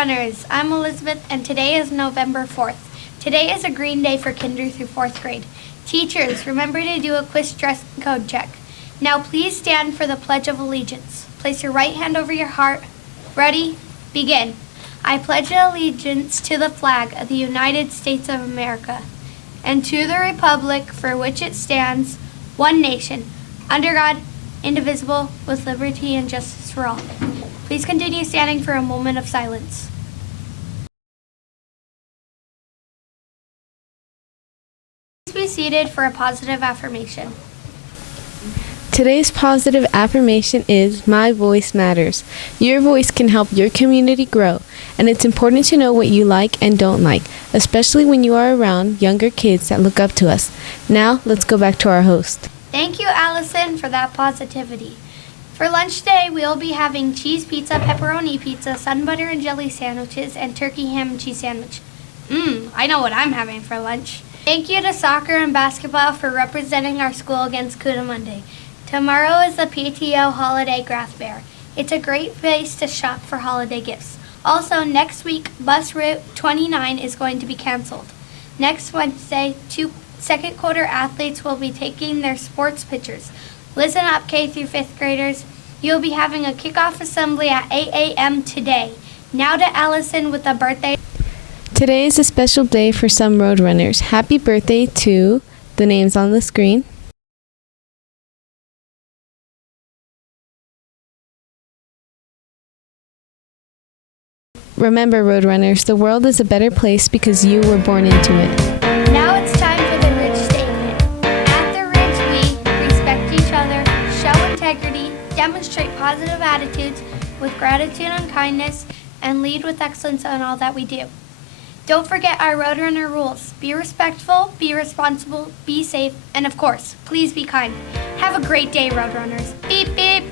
Roadrunners, I'm Elizabeth and today is November 4th. Today is a green day for kinder through 4th grade. Teachers, remember to do a quick dress code check. Now please stand for the Pledge of Allegiance. Place your right hand over your heart. Ready? Begin. I pledge allegiance to the flag of the United States of America and to the republic for which it stands, one nation, under God, indivisible, with liberty and justice for all. Please continue standing for a moment of silence. Please be seated for a positive affirmation. Today's positive affirmation is, my voice matters. Your voice can help your community grow, and it's important to know what you like and don't like, especially when you are around younger kids that look up to us. Now, let's go back to our host. Thank you, Allison, for that positivity. For lunch today, we'll be having cheese pizza, pepperoni pizza, sun butter and jelly sandwiches, and turkey ham and cheese sandwich. I know what I'm having for lunch. Thank you to soccer and basketball for representing our school against Monday. Tomorrow is the PTO Holiday Craft Fair. It's a great place to shop for holiday gifts. Also, next week, bus route 29 is going to be canceled. Next Wednesday, 2 second quarter athletes will be taking their sports pictures. Listen up, K through 5th graders. You'll be having a kickoff assembly at 8 a.m. today. Now to Allison with a birthday. Today is a special day for some Roadrunners. Happy birthday to the names on the screen. Remember, Roadrunners, the world is a better place because you were born into it. Now it's time for the Ridge Statement. At the Ridge, we respect each other, show integrity, demonstrate positive attitudes with gratitude and kindness, and lead with excellence in all that we do. Don't forget our Roadrunner rules. Be respectful, be responsible, be safe, and of course, please be kind. Have a great day, Roadrunners. Beep, beep.